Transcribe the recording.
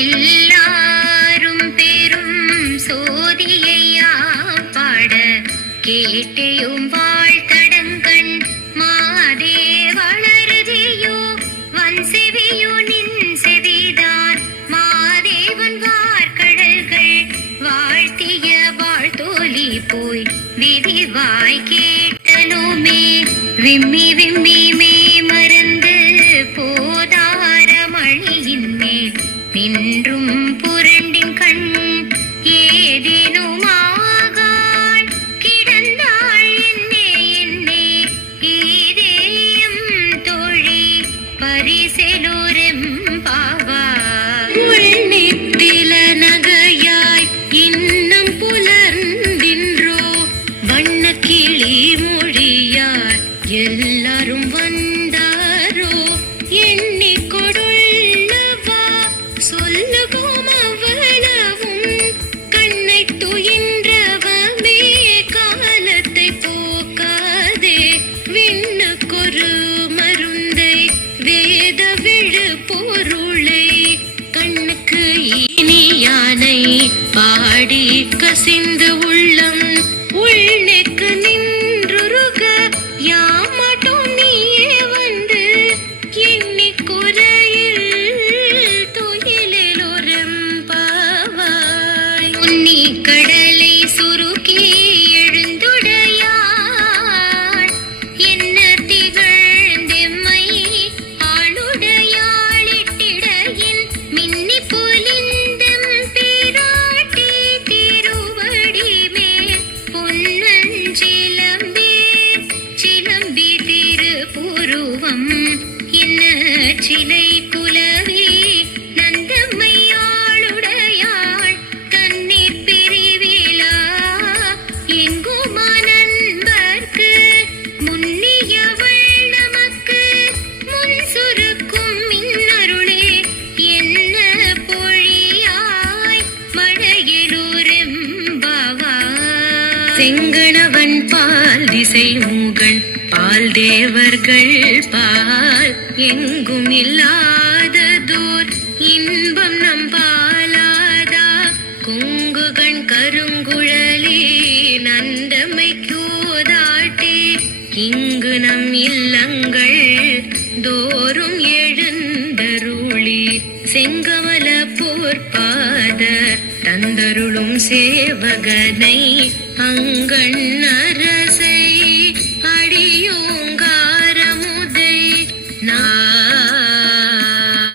எல்லாரும் பெரும் சோதியையா பாட கேட்டேயும் வாழ்த்தடங்கண் மாதே வளருதியோ வன் செவியோ நின் செவிதான் மாதேவன் வார்கடல்கள் வாழ்த்திய வாழ்த்தோலி போய் விதிவாய் கேட்டலுமே விம்மி விம்மி மே மறந்து போதார மழையின் மேல் நின்றும் புரண்டின் கண் ஏதேனுமாகாள் கிடந்தாள் என்னே என்னே ஈதேயம் தோழி பரிசெலோரெம் பாவாய் உள்நித்தில நகையாய் இன்னும் புலர்ந்தின்றோ வண்ண கிளி மொழியார் எல்லாரும் வந்தாரோ எண்ணி கொடுள்ளவா சொல்லுவோம் அவ்வளவும் கண்ணை துயின்றவமே காலத்தை போக்காதே விண்ணுக்கொரு மருந்தை வேத விழு பொருளை கண்ணுக்கு இனியானை பாடி கசிந்து உள்ளம் உள்நெக்கு நின்றுருக யாமாட்டோம் நீயே வந்து எண்ணி குறையில் துயிலெலொரெம்பாவாய் உன்னி கடலை சுருக்கி எழுந்துடையாள் என்ன திகழ்ந்தெம்மை ஆளுடையாளிட்டிடையின் மின்னி புலிந்தம் பிராட்டி திருவடி மேல் பொன்னஞ்சிலம்பே சிலம்பி திருப்புருவம் என்ன சிலை புலவி நந்தம்மையாளுடையாள் கண்ணீர் பிரிவிழா எங்குமா நண்பர்க்கு முன்னியவள் நமக்கு முன் சுருக்கும் மின்னருளே என்ன பொழியாய் மழையிலூரெம்பாவாய் செங்கணவன் பால் திசை மூகன் பால் தேவர்கள் பால் எங்கும் இல்லாததோர் இன்பம் நம் பாலாதா குங்குகண் கருங்குழலி நந்தமை கோதாட்டி இங்கு நம் இல்லங்கள் தோறும் எழுந்தருளி செங்கமல போர்பாத தந்தருளும் சேவகனை அங்கண்ண